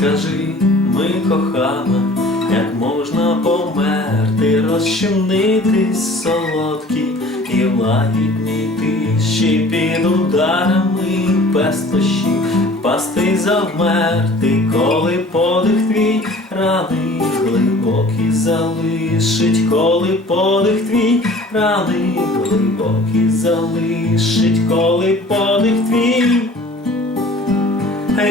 скажи, ми кохана, як можна померти, розчинитись солодкі і лагідні тиші під ударами пестощів, впасти й завмерти, коли подих твій рани глибокі залишить, коли подих твій рани глибокі залишить, коли подих твій.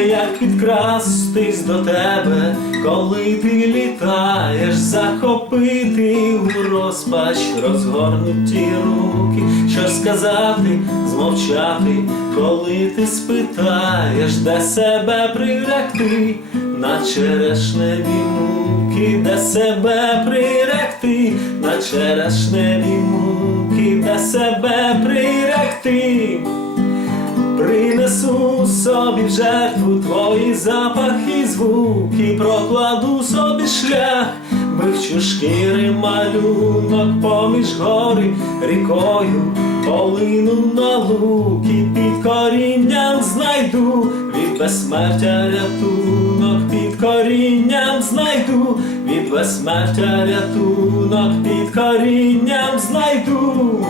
Як підкрастись до тебе, коли ти літаєш, захопити у розпач розгорнуті руки, що сказати, змовчати, коли ти спитаєш, де себе приректи, на черешневі муки, де себе приректи, на черешневі муки, де себе приректи. Собі в жертву твої запахи, звуки, прокладу собі шлях, вивчу шкіри малюнок поміж гори, рікою, полину на луки, під корінням знайду, від безсмертя рятунок, під корінням знайду, від безсмертя рятунок, під корінням знайду.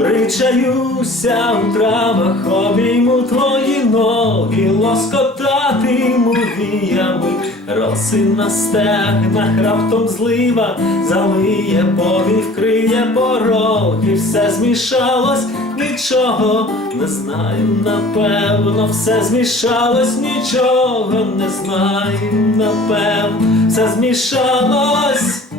Причаюся у травах, обійму твої ноги, лоскотатиму віями, роси на стегнах, раптом злива залиє, повінь вкриє пороги, все змішалось, нічого не знаю, напевно, все змішалось, нічого не знаю, напевно, все змішалось.